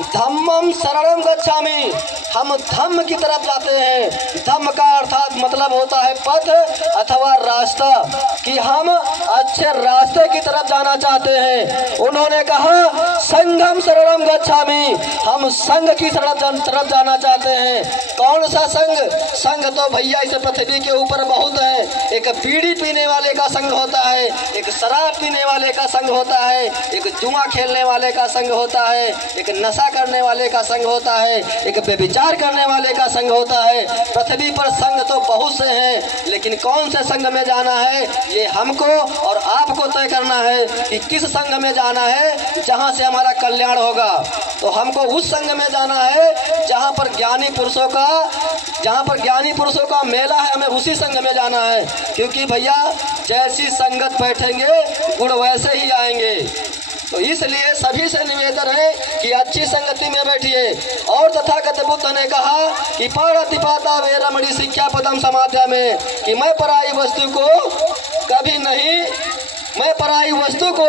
धम्मम शरणम गच्छामि, हम धम्म की तरफ जाते हैं। धम्म का अर्थात मतलब होता है पथ अथवा रास्ता, कि हम अच्छे रास्ते की तरफ जाना चाहते हैं। उन्होंने कहा संघम शरणम गच्छामि, हम संघ की तरफ जाना चाहते हैं। कौन सा संघ? संघ तो भैया इस पृथ्वी के ऊपर बहुत है। एक बीड़ी पीने वाले का संघ होता है, एक शराब पीने वाले का संघ होता है, एक जुआ खेलने वाले का संघ होता है, एक नशा करने वाले का संघ होता है, एक व्यभिचार करने वाले का संघ होता है। पृथ्वी पर संघ तो बहुत से हैं, लेकिन कौन से संघ में जाना है ये हमको और आपको तय करना है कि किस संघ में जाना है जहां से हमारा कल्याण होगा। तो हमको उस संघ में जाना है जहां पर ज्ञानी पुरुषों का मेला है, हमें उसी संघ में जाना है। क्योंकि भैया जैसी संगत बैठेंगे गुण वैसे ही आएंगे। तो इसलिए सभी से निवेदन है कि अच्छी संगति में बैठिए। और तथागत बुद्ध ने कहा कि पाणतिपाता वेरमणि शिक्षा पदम समाध्या में, कि मैं पराई वस्तु को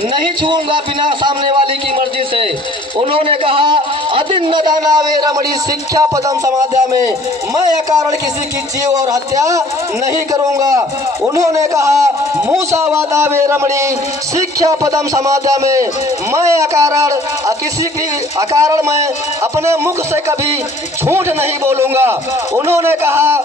नहीं छूऊंगा बिना सामने वाले की मर्जी से। उन्होंने कहा अदिन्न दाना वेरमणि शिक्षा पदम समाध्या में, मैं अकारण किसी की जीव और हत्या नहीं करूंगा। उन्होंने कहा मूसावादा वेरमणि शिक्षा पदम समाध्या में, मैं अकारण मैं अपने मुख से कभी झूठ नहीं बोलूंगा। उन्होंने कहा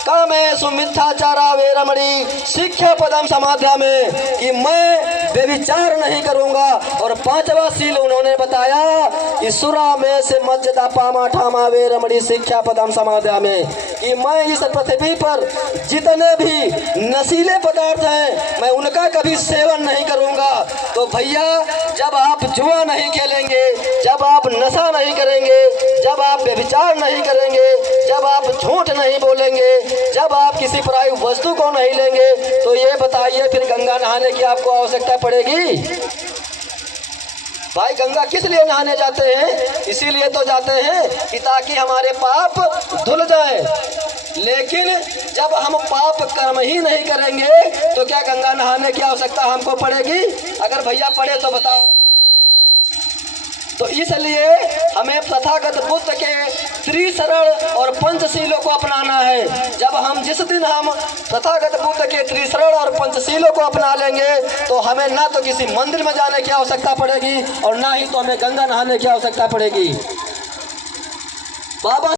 कामेषु मिथ्याचारा वेरमणि शिक्षा पदम समाध्या में, कि मैं व्यभिचार नहीं करूंगा। और पांचवा सील उन्होंने बताया कि सुरा में से मज्जदा पामा ठामा वेरमणि शिक्षा पदम समाध्या में, कि मैं इस पृथ्वी पर जितने भी नशीले पदार्थ हैं मैं उनका कभी सेवन नहीं करूंगा। तो भैया जब आप जुआ नहीं खेलेंगे, जब आप नशा नहीं करेंगे, जब आप व्यभिचार नहीं करेंगे, जब आप झूठ नहीं बोलेंगे, जब आप किसी पराई वस्तु को नहीं लेंगे, तो ये बताइए फिर गंगा नहाने की आपको आवश्यकता पड़ेगी? भाई गंगा किस लिए नहाने जाते हैं? इसीलिए तो जाते हैं कि ताकि हमारे पाप धुल जाए। लेकिन जब हम पाप कर्म ही नहीं करेंगे तो क्या गंगा नहाने की आवश्यकता हमको पड़ेगी? अगर भैया पड़े तो बताओ। तो इसलिए हमें तथागत बुद्ध के त्रिशरण और पंचशीलों को अपनाना है। जिस दिन हम तथागत बुद्ध के त्रिशरण और पंचशीलों को अपना लेंगे तो हमें ना तो किसी मंदिर में जाने की आवश्यकता पड़ेगी और ना ही तो हमें गंगा नहाने की आवश्यकता पड़ेगी। बाबा